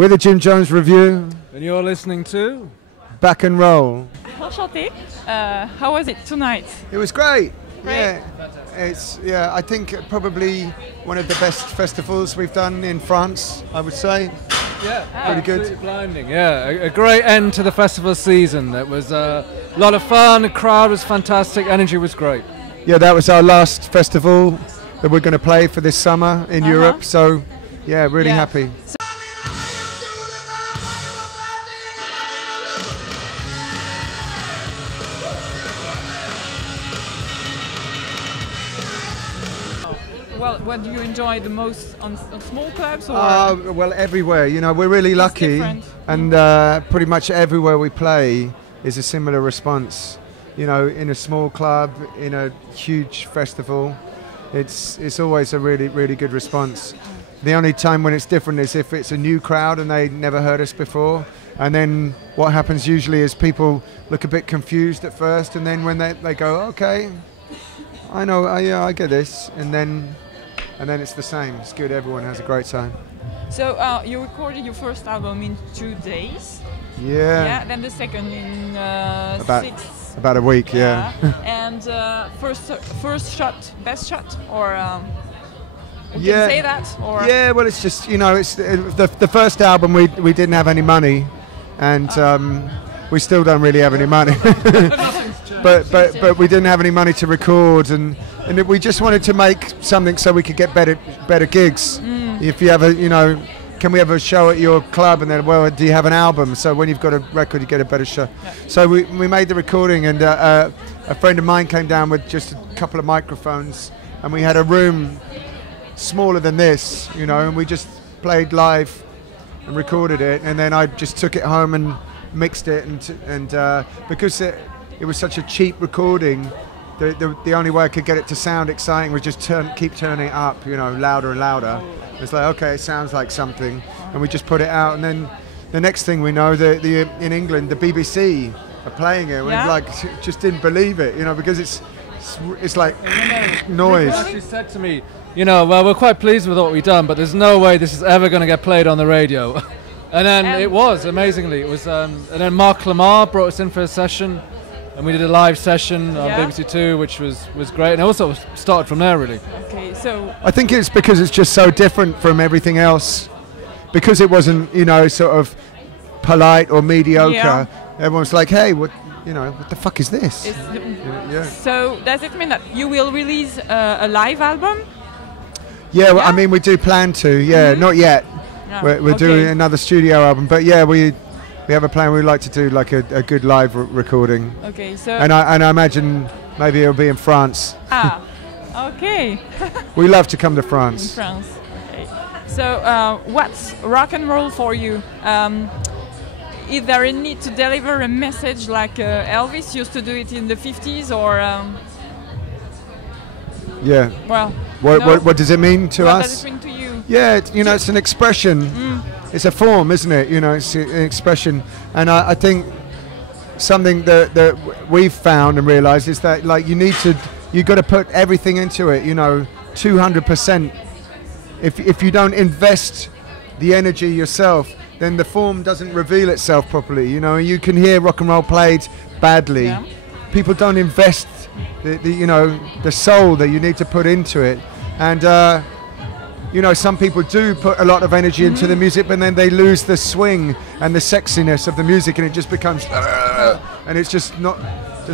We're the Jim Jones Revue. And you're listening to Back and Roll. Enchanté. How was it tonight? It was great. Great. Yeah, I think probably one of the best festivals we've done in France, I would say. Yeah, pretty good. Absolutely blinding. Yeah, a great end to the festival season. It was a lot of fun. The crowd was fantastic. Energy was great. Yeah, that was our last festival that we're going to play for this summer in Europe. So, yeah, really happy. Well, what do you enjoy the most on small clubs? Or Well, everywhere. You know, we're really lucky, and pretty much everywhere we play is a similar response. You know, in a small club, in a huge festival, it's always a really good response. The only time when it's different is if it's a new crowd and they never heard us before, and then what happens usually is people look a bit confused at first, and then when they go, okay, I know, I get this, and then it's the same. It's good. Everyone has a great time. So you recorded your first album in 2 days. Yeah. Yeah. Then the second in about a week. Yeah. And first shot, best shot, or we can say that, or yeah. Well, it's just, you know, it's the first album we didn't have any money, and we still don't really have any money. but we didn't have any money to record, and we just wanted to make something so we could get better gigs. If you have a, you know, can we have a show at your club, and then, well, do you have an album? So when you've got a record, you get a better show. Yeah. So we made the recording, and a friend of mine came down with just a couple of microphones, and we had a room smaller than this, you know, and we just played live and recorded it, and then I just took it home and mixed it, and because it was such a cheap recording, the only way I could get it to sound exciting was just keep turning it up, you know, louder and louder. It's like, okay, it sounds like something, and we just put it out, and then the next thing we know, in England, the BBC are playing it. We just didn't believe it, you know, because it's like noise. People actually said to me, you know, well, we're quite pleased with what we've done, but there's no way this is ever going to get played on the radio. And then it was, amazingly. It was, and then Mark Lamar brought us in for a session, and we did a live session on BBC Two, which was great. And also started from there, really. Okay, so I think it's because it's just so different from everything else. Because it wasn't, you know, sort of polite or mediocre. Yeah. Everyone's like, hey, what the fuck is this? So does it mean that you will release a live album? Yeah, well, I mean, we do plan to. Yeah, not yet. We're doing another studio album, but yeah, we have a plan. We'd like to do like a good live recording. Okay, so and I imagine maybe it'll be in France. Okay. We love to come to France. In France. Okay. So what's rock and roll for you? Is there a need to deliver a message like Elvis used to do it in the 50s, or? Yeah. Well. What does it mean to us? What does it mean to you? Yeah, it's an expression. It's a form, isn't it? You know, it's an expression. And I think something that we've found and realised is that, like, you got to put everything into it. You know, 200%. If you don't invest the energy yourself, then the form doesn't reveal itself properly. You know, you can hear rock and roll played badly. Yeah. People don't invest the soul that you need to put into it, and you know, some people do put a lot of energy into the music, but then they lose the swing and the sexiness of the music, and it just becomes and it's just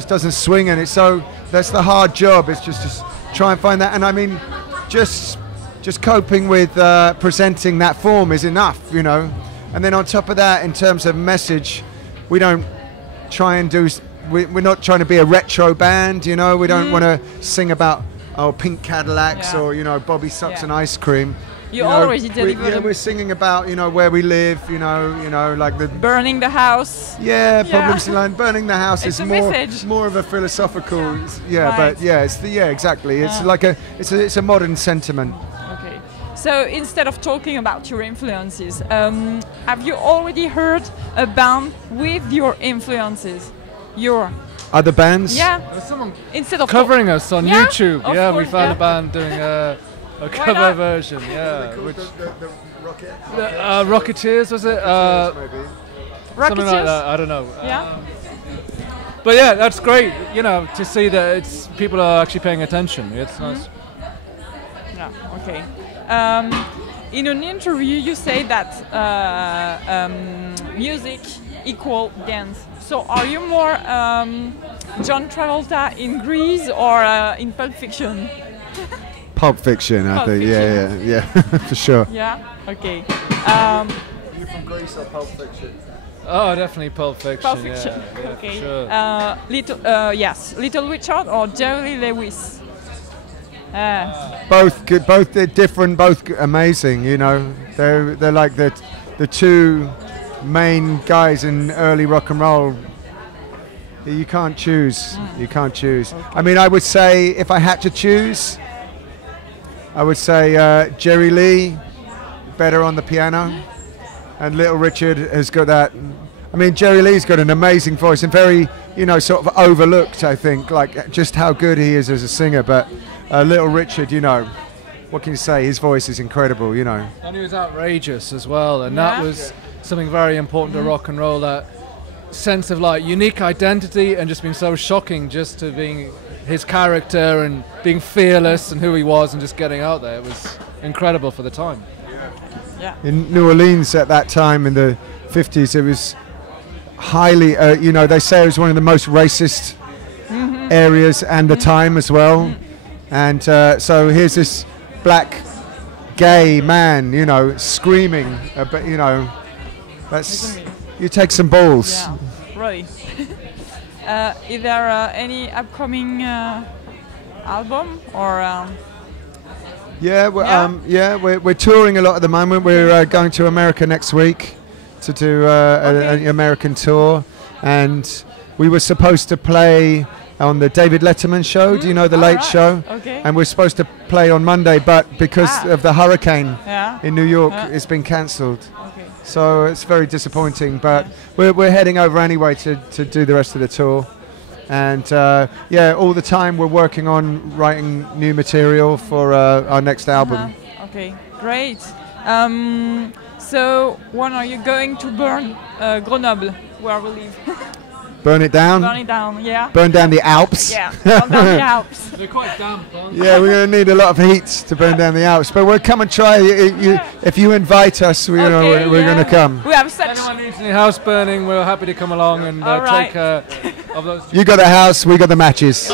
doesn't swing, and it's so that's the hard job. It's just try and find that, and I mean, just coping with presenting that form is enough, you know. And then on top of that, in terms of message, we don't try and do. We're not trying to be a retro band, you know. We don't want to sing about pink Cadillacs or, you know, Bobby Socks and ice cream. You already delivered. We're singing about, you know, where we live, you know, like the burning the house. Yeah, problems in line. Burning the house is more of a philosophical. But exactly. It's like it's a modern sentiment. Okay. So instead of talking about your influences, have you already heard a band with your influences? Your other bands? Yeah. There's someone instead of covering us on YouTube. Yeah, we found a band doing a cover version. The Rocketeers, was it? Maybe. Something like that. I don't know. Yeah. But yeah, that's great. You know, to see that it's people are actually paying attention. It's nice. Yeah. Okay. In an interview, you say that music equal dance. So, are you more John Travolta in Grease or in Pulp Fiction? Pulp Fiction, I Pulp think. Fiction. Yeah, for sure. Yeah. Okay. Are you from Grease or Pulp Fiction? Oh, definitely Pulp Fiction. Pulp Fiction. Yeah, Okay. for sure. Little Richard or Jerry Lewis. Both good, both they're different, both amazing. You know, they're like the two main guys in early rock and roll. You can't choose. You can't choose. Okay. I mean, I would say if I had to choose, I would say Jerry Lee, better on the piano, and Little Richard has got that. I mean, Jerry Lee's got an amazing voice and very, sort of overlooked. I think, like just how good he is as a singer. But Little Richard, what can you say? His voice is incredible. And he was outrageous as well, and that was something very important to rock and roll. That sense of like unique identity and just being so shocking, just to being his character and being fearless and who he was and just getting out there. It was incredible for the time. Yeah. In New Orleans at that time in the 50s, it was highly, they say it was one of the most racist areas and the time as well. And so here's this black gay man, screaming, but that's, you take some balls. Yeah. Really. Is there any upcoming album or? We're touring a lot at the moment. We're going to America next week to do an American tour, and we were supposed to play on the David Letterman show. Do you know the Late Show? Okay. And we're supposed to play on Monday, but because of the hurricane in New York, it's been cancelled. Okay. So it's very disappointing, but we're heading over anyway to do the rest of the tour. And all the time we're working on writing new material for our next album. Okay, great. So when are you going to burn Grenoble, where we live? Burn it down? Burn it down, yeah. Burn down the Alps? Yeah, burn down the Alps. They're quite damp, aren't they? Yeah, we're going to need a lot of heat to burn down the Alps. But we'll come and try. If you invite us, we're going to come. We have such... If anyone needs any house burning, we're happy to come along and take care of those. You got the house, we got the matches.